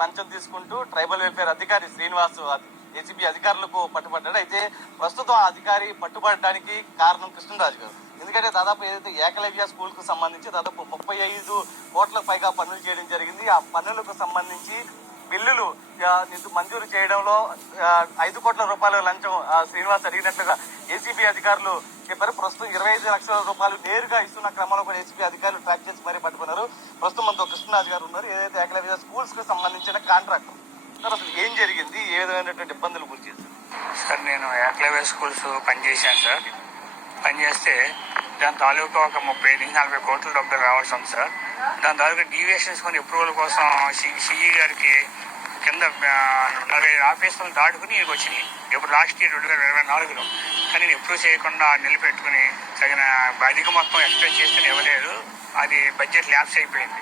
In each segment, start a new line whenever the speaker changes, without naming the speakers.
లంచం తీసుకుంటూ tribal welfare అధికారి శ్రీనివాస్ ఏసీబీ అధికారులకు పట్టుబడ్డాడు. అయితే ప్రస్తుతం ఆ అధికారి పట్టుబడడానికి కారణం కృష్ణరాజు గారు. ఎందుకంటే దాదాపు ఏదైతే ఏకలవ్య స్కూల్కు సంబంధించి దాదాపు ముప్పై ఐదు కోట్ల పైగా పనులు చేయడం జరిగింది. ఆ పనులకు సంబంధించి బిల్లులు మంజూరు చేయడంలో ఐదు కోట్ల రూపాయల లంచం ఆ, శ్రీనివాస్ అడిగినట్లుగా ఏసీబీ అధికారులు చెప్పారు. ప్రస్తుతం ఇరవై ఐదు లక్షల రూపాయలు నేరుగా ఇస్తున్న క్రమంలో కూడా ఏసీబీ అధికారులు ట్రాక్ చేసి మరీ పట్టుకున్నారు. ప్రస్తుతం మనతో కృష్ణరాజు గారు ఉన్నారు. ఏదైతే ఏకలవ్య స్కూల్స్కు సంబంధించిన కాంట్రాక్ట్ సార్ అసలు ఏం జరిగింది? ఏ విధమైనటువంటి ఇబ్బందులు గురి
సార్ నేను ఏకలవ్య స్కూల్స్ పనిచేశాను సార్. పనిచేస్తే దాని తాలూకా ఒక ముప్పై నుంచి నలభై కోట్ల డబ్బులు రావాల్సి ఉంది సార్. దాని తాలూకా డీవియేషన్స్ కొన్ని అప్రూవల్ కోసం సిఈ గారికి కింద నలభై ఆఫీసులను దాటుకుని ఇక్కడికి వచ్చినాయి. ఇప్పుడు లాస్ట్ ఇయర్ రెండు వేల ఇరవై నాలుగులో. కానీ నేను అప్రూవ్ చేయకుండా నిలబెట్టుకుని తగిన అధిక మొత్తం ఎక్స్పెక్ట్ చేస్తే ఇవ్వలేదు. అది బడ్జెట్ ల్యాప్స్ అయిపోయింది.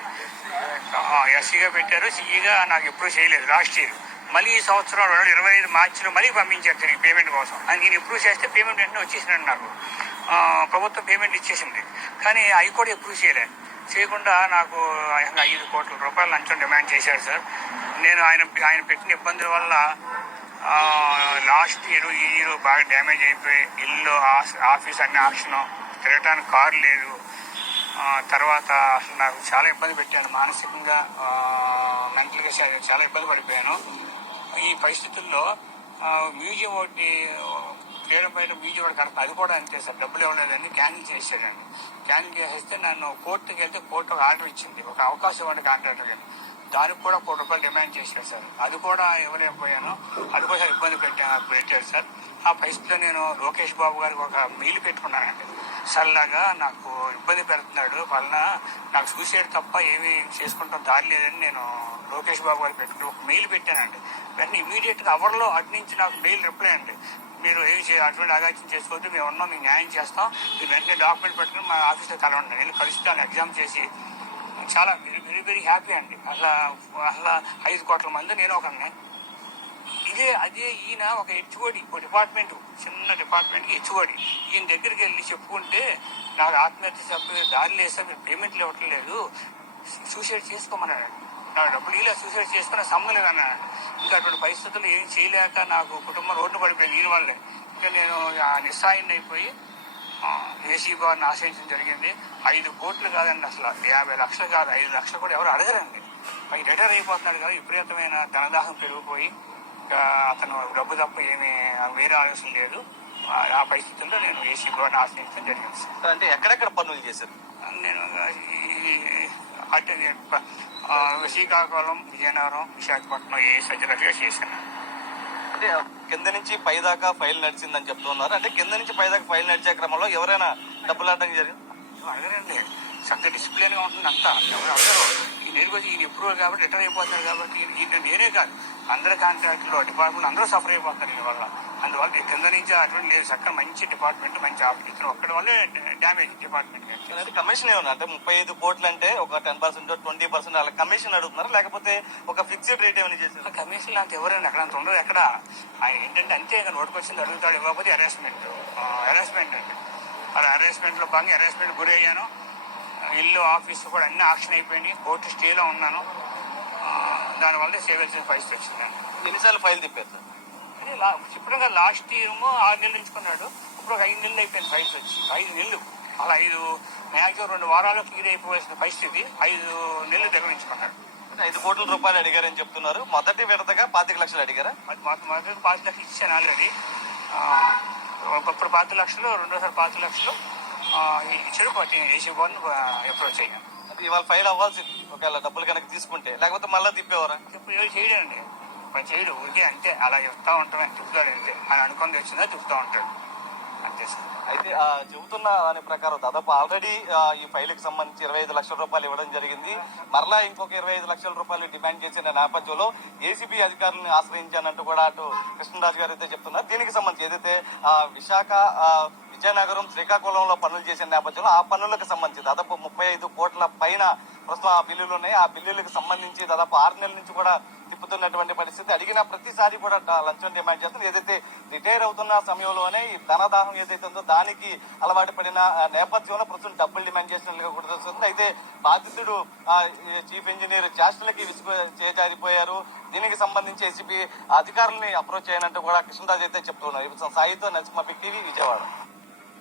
ఎస్సీగా పెట్టారు. సిఈగా నాకు ఎప్పుడు చేయలేదు. లాస్ట్ ఇయర్ మళ్ళీ ఈ సంవత్సరం రెండు వేల ఇరవై ఐదు మార్చిలో మళ్ళీ పంపించారు తిరిగి పేమెంట్ కోసం. అది నేను అప్రూవ్ చేస్తే పేమెంట్ వెంటనే వచ్చేసినాడు నాకు ప్రభుత్వం పేమెంట్ ఇచ్చేసింది. కానీ అవి కూడా అప్రూవ్ చేయలేదు చేయకుండా నాకు ఆయన ఐదు కోట్ల రూపాయలు లంచం డిమాండ్ చేశారు సార్. నేను ఆయన ఆయన పెట్టిన ఇబ్బందుల వల్ల లాస్ట్ ఇయర్ ఈ ఇయర్ బాగా డ్యామేజ్ అయిపోయి ఇల్లు ఆఫీస్ అన్ని ఆక్షన్ తిరగటానికి కారు లేదు. తర్వాత అసలు నాకు చాలా ఇబ్బంది పెట్టాను. మానసికంగా మెంటల్గా చాలా ఇబ్బంది పడిపోయాను. ఈ పరిస్థితుల్లో మ్యూజియం ఒకటి ఫ్రీడమ్ బయట మ్యూజియం ఒకటి కనుక అది కూడా అంతే సార్. డబ్బులు ఇవ్వలేదని క్యాన్సిల్ చేసేదాన్ని క్యాన్సిల్ చేసేస్తే నన్ను కోర్టుకి వెళ్తే కోర్టు ఒక ఆర్డర్ ఇచ్చింది. ఒక అవకాశం ఇవ్వండి కాంట్రాక్టర్ దానికి కూడా కోటి రూపాయలు డిమాండ్ చేశారు సార్. అది కూడా ఇవ్వలేకపోయాను. అది కూడా ఇబ్బంది పెట్టాను పెట్టారు సార్. ఆ పరిస్థితిలో నేను లోకేష్ బాబు గారికి ఒక మెయిల్ పెట్టుకున్నానండి. సరళంగా నాకు ఇబ్బంది పెడుతున్నాడు. వలన నాకు సూసైడ్ తప్ప ఏమీ చేసుకుంటాం దారి లేదని నేను లోకేష్ బాబు గారికి పెట్టుకుని ఒక మెయిల్ పెట్టానండి. వెంటనే ఇమీడియట్గా అవర్లో అటు నుంచి నాకు మెయిల్ రిప్లై అండి. మీరు ఏమి చే అటువంటి ఆగాచం చేసుకోవద్దు మేము ఉన్నాం మీకు న్యాయం చేస్తాం. మీరు వెంటనే డాక్యుమెంట్ పెట్టుకుని మా ఆఫీస్లో కలవండి. నేను కలుస్తాను ఎగ్జామ్ చేసి. చాలా వెరీ వెరీ వెరీ హ్యాపీ అండి. అసలు అసలు ఐదు కోట్ల మంది నేను ఒకరిని ఇదే అదే ఈయన ఒక హెచ్ఓడి ఒక డిపార్ట్మెంట్ చిన్న డిపార్ట్మెంట్కి హెచ్ఓడి ఈయన దగ్గరికి వెళ్ళి చెప్పుకుంటే నాకు ఆత్మహత్య చెప్పే దారి లేదు సార్ మీరు పేమెంట్లు ఇవ్వట్లేదు సూసైడ్ చేసుకోమన్నాడు. నా డబ్బులు ఇలా సూసైడ్ చేసుకున్న సమ్మలేదు అన్నాడు ఇంకా అటువంటి పరిస్థితులు ఏం చేయలేక నాకు కుటుంబం రోడ్డు పడిపోయింది దీని వల్లే. ఇంకా నేను ఆ అయిపోయి ఏసీ భవన్ ఆశ్రయించడం జరిగింది. ఐదు కోట్లు కాదండి అసలు యాభై లక్షలు కాదు ఐదు లక్షలు కూడా ఎవరు అడగరండి. పై రిటైర్ అయిపోతున్నాడు కదా విపరీతమైన ధనదాహం పెరిగిపోయి అతను డబ్బు తప్ప ఏమీ వేరే ఆలోచన లేదు. ఆ- పరిస్థితుల్లో నేను ఏసీ బార్ని ఆశ్రయించడం జరిగింది సార్.
అంటే ఎక్కడెక్కడ పనులు చేశారు?
నేను అంటే శ్రీకాకుళం విజయనగరం విశాఖపట్నం ఏ సజ్జలగా చేశాను.
అంటే కింద నుంచి పై దాకా ఫైల్ నడిచిందని చెప్తున్నారు. అంటే కింద నుంచి పై దాకా ఫైల్ నడిచే క్రమంలో ఎవరైనా డబ్బులు ఆడడం జరిగింది?
అడగరండి. చక్కగా డిసిప్లిన్గా ఉంటుంది అంతా ఎవరు అడగరు. ఈ వచ్చి ఈయన ఎప్పుడు కాబట్టి రిటర్న్ అయిపోతారు కాబట్టి ఈయన- నేనే కాదు. అందరి కాంట్రాక్టులు డిపార్ట్మెంట్ అందరూ సఫర్ అయిపోతారు వల్ల. అందువల్ల కింద నుంచి అటువంటి లేదు. చక్కగా మంచి డిపార్ట్మెంట్ మంచి ఆఫీసర్ ఒక్కడి వల్లే డ్యామేజ్ డిపార్ట్మెంట్
అంటే కమిషన్ ఏమన్నా? అంటే ముప్పై ఐదు కోట్లు అంటే ఒక టెన్ పర్సెంట్ ట్వంటీ పర్సెంట్ అలా కమిషన్ అడుగుతున్నారు? లేకపోతే ఒక ఫిక్స్డ్ రేట్ ఏమైనా చేశారు?
కమిషన్ లాంటి ఎవరైనా అక్కడ అంత ఉండదు ఎక్కడ? ఆయన ఏంటంటే అంతే. ఇంకా నోటికి వచ్చింది అడుగుతాడు. ఇవ్వకపోతే హెరాస్మెంట్ హెరాస్మెంట్ అండి. అలా హెరాస్మెంట్లో భాగంగా హెరాస్మెంట్ గురి అయ్యాను ఇల్లు ఆఫీస్ కూడా అన్ని ఆక్షన్ అయిపోయినాయి. కోర్టు స్టేలో ఉన్నాను. దానివల్ల సేవల్సిన పరిస్థితి వచ్చిందండి
ఎన్నిసార్లు ఫైల్ తిప్పారు సార్?
చెప్పడం కదా లాస్ట్ ఇయర్ ఆరు నెలలు ఉంచుకున్నాడు. ఇప్పుడు ఒక ఐదు నెలలు అయిపోయింది ఫైల్స్ వచ్చి. ఐదు నెలలు. అలా ఐదు మ్యాక్సిమం రెండు వారాలు క్లియర్ అయిపోవాల్సిన పరిస్థితి. ఐదు నెలలు
అంటే ఐదు కోట్ల రూపాయలు అడిగారని చెప్తున్నారు. మొదటి విడతగా పాతిక లక్షలు అడిగారా?
మొదటి పాతి లక్షలు ఇచ్చాను ఆల్రెడీ. ఇప్పుడు పాతి లక్షలు రెండోసారి పాతి లక్షలు. ఆ, ఇచ్చాడు పట్టి ఏసీ బాల్ అప్రోచ్ అయ్యాను
అంటే ఇవాళ ఫైల్ అవ్వాల్సింది. ఒకవేళ డబ్బులు కనుక తీసుకుంటే లేకపోతే మళ్ళీ తిప్పేవారా?
ఇప్పుడు ఎవరు చేయడండి. మరి చేయడు ఊరికే అంతే. అలా చెప్తా ఉంటాం తిప్పుతాడు అంతే. అని అనుకుంది వచ్చిందా తిప్పుతూ ఉంటాడు.
అయితే చెబుతున్న దాని ప్రకారం దాదాపు ఆల్రెడీ ఈ ఫైల్కి సంబంధించి ఇరవై ఐదు లక్షల రూపాయలు ఇవ్వడం జరిగింది. మరలా ఇంకొక ఇరవై ఐదు లక్షల రూపాయలు డిమాండ్ చేసిన నేపథ్యంలో ఏసీబీ అధికారులను ఆశ్రయించానంటూ కూడా అటు కృష్ణరాజు గారు అయితే చెప్తున్నారు. దీనికి సంబంధించి ఏదైతే విశాఖ విజయనగరం శ్రీకాకుళంలో పనులు చేసిన నేపథ్యంలో ఆ పనులకు సంబంధించి దాదాపు ముప్పై ఐదు కోట్ల పైన ప్రస్తుతం ఆ బిల్లులు ఉన్నాయి ఆ బిల్లులకు సంబంధించి దాదాపు ఆరు నెలల నుంచి కూడా తిప్పుతున్నటువంటి పరిస్థితి. అడిగిన ప్రతిసారి కూడా లంచం డిమాండ్ చేస్తుంది. ఏదైతే రిటైర్ అవుతున్న సమయంలోనే ఈ ధనదాహం ఏదైతే ఉందో దానికి అలవాటు పడిన ఆ, నేపథ్యంలో ప్రస్తుతం డబ్బులు డిమాండ్ చేసినట్లుగా కూడా తెలుస్తుంది. అయితే బాధితుడు చీఫ్ ఇంజనీర్ చేష్టలకి విసుగు చేజారిపోయారు. దీనికి సంబంధించి ఏసీపీ అధికారులని అప్రోచ్ అయినట్టు కూడా కృష్ణరాజు అయితే చెప్తున్నారు. ఇప్పుడు సాయితో నరసింహ టీవీ విజయవాడ.